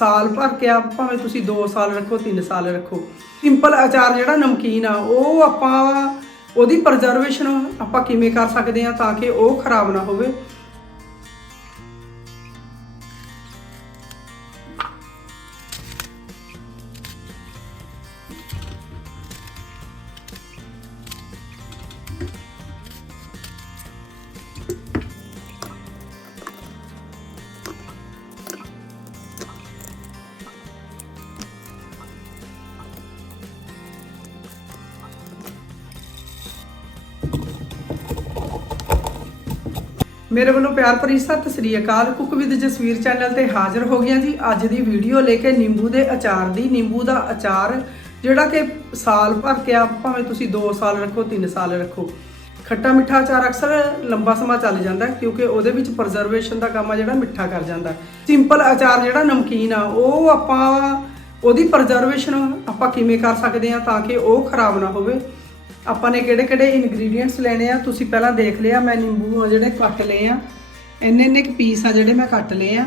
ਸਾਲ ਭਰ ਕੇ ਆ ਭਾਵੇਂ ਤੁਸੀਂ 2 ਸਾਲ ਰੱਖੋ 3 ਸਾਲ ਰੱਖੋ। ਸਿੰਪਲ ਅਚਾਰ ਜਿਹੜਾ ਨਮਕੀਨ ਆ, ਉਹ ਆਪਾਂ, ਉਹਦੀ ਪ੍ਰਜ਼ਰਵੇਸ਼ਨ ਆਪਾਂ ਕਿਵੇਂ ਕਰ ਸਕਦੇ ਆ ਤਾਂ ਕਿ ਉਹ ਖਰਾਬ ਨਾ ਹੋਵੇ। ਮੇਰੇ ਵੱਲੋਂ ਪਿਆਰ ਭਰੀ ਸਤਿ ਸ੍ਰੀ ਅਕਾਲ। ਕੁੱਕ ਵਿਦ ਜਸਵੀਰ ਚੈਨਲ ਤੇ ਹਾਜ਼ਰ ਹੋ ਗਿਆ ਜੀ। ਅੱਜ ਦੀ ਵੀਡੀਓ ਲੈ ਕੇ ਨਿੰਬੂ ਦੇ ਅਚਾਰ ਦੀ। ਨਿੰਬੂ ਦਾ ਅਚਾਰ ਜਿਹੜਾ ਕਿ ਸਾਲ ਭਰ ਕੇ ਆ ਭਾਵੇਂ ਤੁਸੀਂ 2 ਸਾਲ ਰੱਖੋ 3 ਸਾਲ ਰੱਖੋ। ਖੱਟਾ ਮਿੱਠਾ ਅਚਾਰ ਅਕਸਰ ਲੰਬਾ ਸਮਾਂ ਚੱਲ ਜਾਂਦਾ ਕਿਉਂਕਿ ਉਹਦੇ ਵਿੱਚ ਪ੍ਰਜ਼ਰਵੇਸ਼ਨ ਦਾ ਕੰਮ ਆ ਜਿਹੜਾ ਮਿੱਠਾ ਕਰ ਜਾਂਦਾ ਸਿੰਪਲ ਅਚਾਰ ਜਿਹੜਾ ਨਮਕੀਨ ਆ, ਉਹ ਆਪਾਂ ਉਹਦੀ ਪ੍ਰਜ਼ਰਵੇਸ਼ਨ ਆਪਾਂ ਕਿਵੇਂ ਕਰ ਸਕਦੇ ਆ ਤਾਂ ਕਿ ਉਹ ਖਰਾਬ ਨਾ ਹੋਵੇ। ਆਪਾਂ ਨੇ ਕਿਹੜੇ ਕਿਹੜੇ ਇਨਗਰੀਡੀਅੰਟਸ ਲੈਣੇ ਆ, ਤੁਸੀਂ ਪਹਿਲਾਂ ਦੇਖ ਲਿਆ, ਮੈਂ ਨਿੰਬੂ ਆ ਜਿਹੜੇ ਕੱਟ ਲਏ ਆ। ਇੰਨੇ ਇੰਨੇ ਕੁ ਪੀਸ ਆ ਜਿਹੜੇ ਮੈਂ ਕੱਟ ਲਏ ਆ।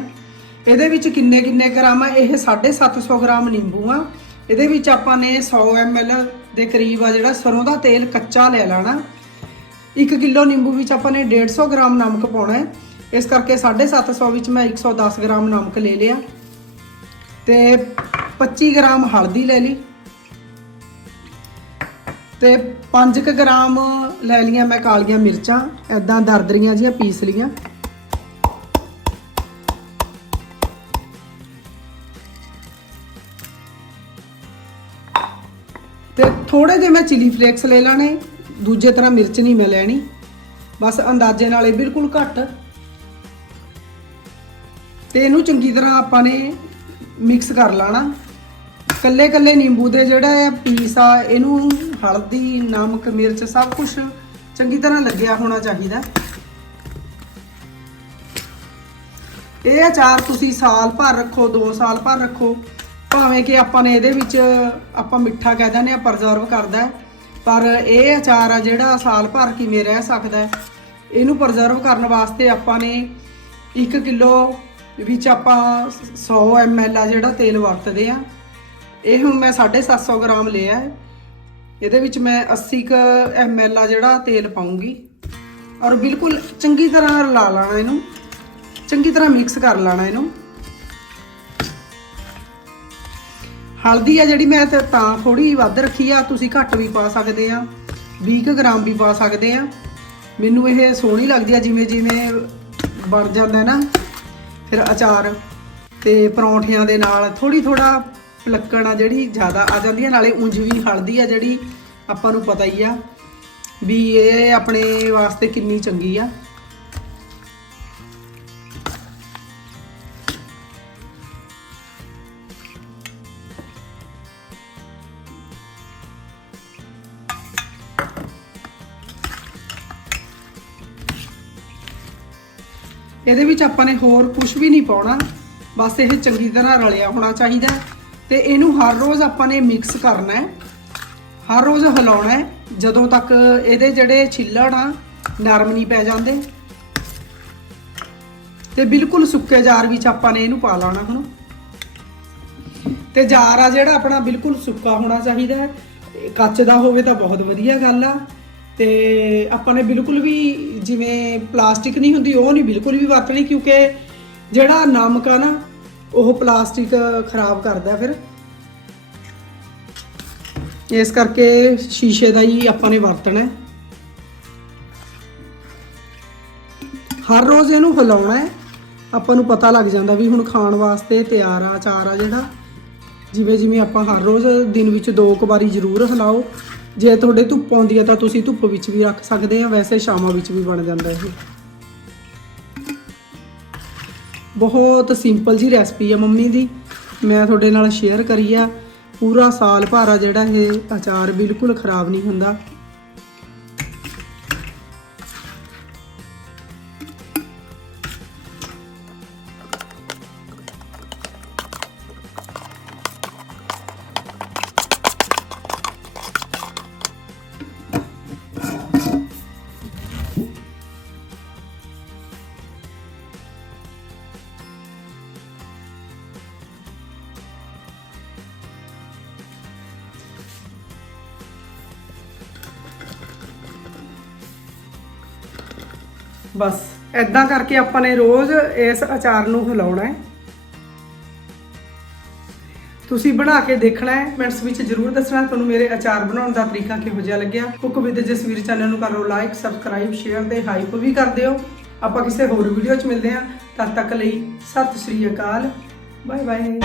ਇਹਦੇ ਵਿੱਚ ਕਿੰਨੇ ਕਿੰਨੇ ਗ੍ਰਾਮ ਆ? ਇਹ 750 ਗ੍ਰਾਮ ਨਿੰਬੂ ਆ। ਇਹਦੇ ਵਿੱਚ ਆਪਾਂ ਨੇ 100 ml ਦੇ ਕਰੀਬ ਆ ਜਿਹੜਾ ਸਰੋਂ ਦਾ ਤੇਲ ਕੱਚਾ ਲੈ ਲੈਣਾ। 1 ਕਿਲੋ ਨਿੰਬੂ ਵਿੱਚ ਆਪਾਂ ਨੇ 150 ਗ੍ਰਾਮ ਨਮਕ ਪਾਉਣਾ ਹੈ। ਇਸ ਕਰਕੇ 750 ਵਿੱਚ ਮੈਂ 110 ਗ੍ਰਾਮ ਨਮਕ ਲੈ ਲਿਆ। ਤੇ 25 ਗ੍ਰਾਮ ਹਲਦੀ ਲੈ ਲਈ। ਤੇ 5 ਕ ਗ੍ਰਾਮ ਲੈ ਲੀਆਂ ਮੈਂ ਕਾਲੀਆਂ ਮਿਰਚਾਂ ਐਦਾਂ ਦਰਦਰੀਆਂ ਜੀਆਂ, ਪੀਸ ਲੀਆਂ ਤੇ ਥੋੜੇ ਜਿਹੇ ਮੈਂ ਚਿਲੀ ਫਲੇਕਸ ਲੈ ਲੈਣੇ, ਦੂਜੇ ਤਰ੍ਹਾਂ ਮਿਰਚ ਨਹੀਂ ਮੈਂ ਲੈਣੀ। ਬਸ ਅੰਦਾਜ਼ੇ ਨਾਲ ਇਹ ਬਿਲਕੁਲ ਘੱਟ। ਤੇ ਇਹਨੂੰ ਚੰਗੀ ਤਰ੍ਹਾਂ ਆਪਾਂ ਨੇ ਮਿਕਸ ਕਰ ਲੈਣਾ। ਕੱਲੇ ਕੱਲੇ ਨਿੰਬੂ ਦੇ ਜਿਹੜਾ ਆ ਪੀਸ ਆ, ਇਹਨੂੰ ਹਲਦੀ, ਨਮਕ, ਮਿਰਚ ਸਭ ਕੁਝ ਚੰਗੀ ਤਰ੍ਹਾਂ ਲੱਗਿਆ ਹੋਣਾ ਚਾਹੀਦਾ। ਇਹ ਅਚਾਰ ਤੁਸੀਂ ਸਾਲ ਭਰ ਰੱਖੋ 2 ਸਾਲ ਭਰ ਰੱਖੋ। ਭਾਵੇਂ ਕਿ ਆਪਾਂ ਨੇ ਇਹਦੇ ਵਿੱਚ, ਆਪਾਂ ਮਿੱਠਾ ਕਹਿ ਦਿੰਦੇ ਆ ਪ੍ਰਜ਼ਰਵ ਕਰਦਾ ਪਰ ਇਹ ਅਚਾਰ ਆ ਜਿਹੜਾ ਸਾਲ ਭਰ ਕਿਵੇਂ ਰਹਿ ਸਕਦਾ ਇਹਨੂੰ ਪ੍ਰਜ਼ਰਵ ਕਰਨ ਵਾਸਤੇ ਆਪਾਂ ਨੇ 1 ਕਿਲੋ ਵਿੱਚ ਆਪਾਂ 100 ml ਆ ਜਿਹੜਾ ਤੇਲ ਵਰਤਦੇ ਆ ਇਹ ਹੁਣ ਮੈਂ 750 ਗ੍ਰਾਮ ਲਿਆ ਹੈ। ਇਹਦੇ ਵਿੱਚ ਮੈਂ 80 ਕ ml ਆ ਜਿਹੜਾ ਤੇਲ ਪਾਉਂਗੀ। ਔਰ ਬਿਲਕੁਲ ਚੰਗੀ ਤਰ੍ਹਾਂ ਰਲਾ ਲੈਣਾ ਇਹਨੂੰ। ਚੰਗੀ ਤਰ੍ਹਾਂ ਮਿਕਸ ਕਰ ਲੈਣਾ ਇਹਨੂੰ। ਹਲਦੀ ਆ ਜਿਹੜੀ ਮੈਂ ਤਾਂ ਥੋੜੀ ਵੱਧ ਰੱਖੀ ਆ। ਤੁਸੀਂ ਘੱਟ ਵੀ ਪਾ ਸਕਦੇ ਆ। 20 ਕੁ ਗ੍ਰਾਮ ਵੀ ਪਾ ਸਕਦੇ ਆ। ਮੈਨੂੰ ਇਹ ਸੋਹਣੀ ਲੱਗਦੀ ਆ, ਜਿਵੇਂ ਜਿਵੇਂ ਬਣ ਜਾਂਦਾ ਨਾ, ਫਿਰ ਅਚਾਰ ਤੇ ਪਰੌਂਠਿਆਂ ਦੇ ਨਾਲ ਥੋੜੀ ਥੋੜਾ ਪਲੱਕਣ ਆ ਜਿਹੜੀ ਜ਼ਿਆਦਾ ਆ ਜਾਂਦੀ ਹੈ ਨਾਲੇ ਉਂਝ ਵੀ ਹਲਦੀ ਆ ਜਿਹੜੀ ਆਪਾਂ ਨੂੰ ਪਤਾ ਹੀ ਆ ਵੀ ਇਹ ਆਪਣੇ ਵਾਸਤੇ ਕਿੰਨੀ ਚੰਗੀ ਆ। ਇਹਦੇ ਵਿੱਚ ਆਪਾਂ ਨੇ ਹੋਰ ਕੁਝ ਵੀ ਨਹੀਂ ਪਾਉਣਾ, ਬਸ ਇਹ ਚੰਗੀ ਤਰ੍ਹਾਂ ਰਲਿਆ ਹੋਣਾ ਚਾਹੀਦਾ। ਤੇ ਇਹਨੂੰ ਹਰ ਰੋਜ਼ ਆਪਾਂ ਨੇ ਮਿਕਸ ਕਰਨਾ ਹੈ। ਹਰ ਰੋਜ਼ ਹਿਲਾਉਣਾ ਹੈ। ਜਦੋਂ ਤੱਕ ਇਹਦੇ ਜਿਹੜੇ ਛਿੱਲੜ ਆ, ਨਰਮ ਨਹੀਂ ਪੈ ਜਾਂਦੇ। ਤੇ ਬਿਲਕੁਲ ਸੁੱਕੇ ਜਾਰ ਵਿੱਚ ਆਪਾਂ ਨੇ ਇਹਨੂੰ ਪਾ ਲਾਣਾ ਹੁਣ। ਤੇ ਜਾਰ ਆ ਜਿਹੜਾ ਆਪਣਾ ਬਿਲਕੁਲ ਸੁੱਕਾ ਹੋਣਾ ਚਾਹੀਦਾ ਹੈ। ਕੱਚ ਦਾ ਹੋਵੇ ਤਾਂ ਬਹੁਤ ਵਧੀਆ ਗੱਲ ਆ। ਤੇ ਆਪਾਂ ਨੇ ਬਿਲਕੁਲ ਵੀ ਜਿਵੇਂ ਪਲਾਸਟਿਕ ਨਹੀਂ ਹੁੰਦੀ, ਉਹ ਨਹੀਂ ਬਿਲਕੁਲ ਵੀ ਵਰਤਣੀ ਕਿਉਂਕਿ ਜਿਹੜਾ ਨਮਕ ਆ ਨਾ ਉਹ ਪਲਾਸਟਿਕ ਖਰਾਬ ਕਰਦਾ ਫਿਰ। ਇਸ ਕਰਕੇ ਸ਼ੀਸ਼ੇ ਦਾ ਹੀ ਆਪਾਂ ਨੇ ਵਰਤਣਾ ਹਰ ਰੋਜ਼ ਇਹਨੂੰ ਹਿਲਾਉਣਾ ਹੈ। ਆਪਾਂ ਨੂੰ ਪਤਾ ਲੱਗ ਜਾਂਦਾ ਵੀ ਹੁਣ ਖਾਣ ਵਾਸਤੇ ਤਿਆਰ ਆ ਚਾਰ ਆ ਜਿਹੜਾ। ਜਿਵੇਂ ਜਿਵੇਂ ਆਪਾਂ ਹਰ ਰੋਜ਼ ਦਿਨ ਵਿੱਚ ਦੋ ਕੁ ਵਾਰੀ ਜ਼ਰੂਰ ਹਿਲਾਓ ਜੇ ਤੁਹਾਡੇ ਧੁੱਪ ਆਉਂਦੀ ਹੈ ਤਾਂ ਤੁਸੀਂ ਧੁੱਪ ਵਿੱਚ ਵੀ ਰੱਖ ਸਕਦੇ ਆ, ਵੈਸੇ ਸ਼ਾਮਾਂ ਵਿੱਚ ਵੀ ਬਣ ਜਾਂਦਾ ਇਹ। ਬਹੁਤ ਸਿੰਪਲ ਜੀ ਰੈਸਪੀ ਆ ਮੰਮੀ ਦੀ। ਮੈਂ ਤੁਹਾਡੇ ਨਾਲ ਸ਼ੇਅਰ ਕਰੀ ਆ। ਪੂਰਾ ਸਾਲ ਭਰ ਆ ਜਿਹੜਾ ਇਹ ਅਚਾਰ ਬਿਲਕੁਲ ਖਰਾਬ ਨਹੀਂ ਹੁੰਦਾ। ਬਸ ਐਦਾਂ ਕਰਕੇ ਆਪਾਂ ਨੇ ਰੋਜ਼ ਇਸ ਅਚਾਰ ਨੂੰ ਹਿਲਾਉਣਾ ਹੈ। ਤੁਸੀਂ ਬਣਾ ਕੇ ਦੇਖਣਾ ਹੈ ਕਮੈਂਟਸ ਵਿੱਚ ਜਰੂਰ ਦੱਸਣਾ ਤੁਹਾਨੂੰ ਮੇਰੇ ਅਚਾਰ ਬਣਾਉਣ ਦਾ ਤਰੀਕਾ ਕਿਹੋ ਜਿਹਾ ਲੱਗਿਆ। ਕੁੱਕ ਵਿਦ ਜਸਵੀਰ ਚੈਨਲ ਨੂੰ ਕਰੋ ਲਾਈਕ ਸਬਸਕ੍ਰਾਈਬ ਸ਼ੇਅਰ ਤੇ ਹਾਈਪ ਵੀ ਕਰ ਦਿਓ। ਆਪਾਂ ਕਿਸੇ ਹੋਰ ਵੀਡੀਓ 'ਚ ਮਿਲਦੇ ਹਾਂ। ਤਦ ਤੱਕ ਲਈ ਸਤਿ ਸ਼੍ਰੀ ਅਕਾਲ। Bye bye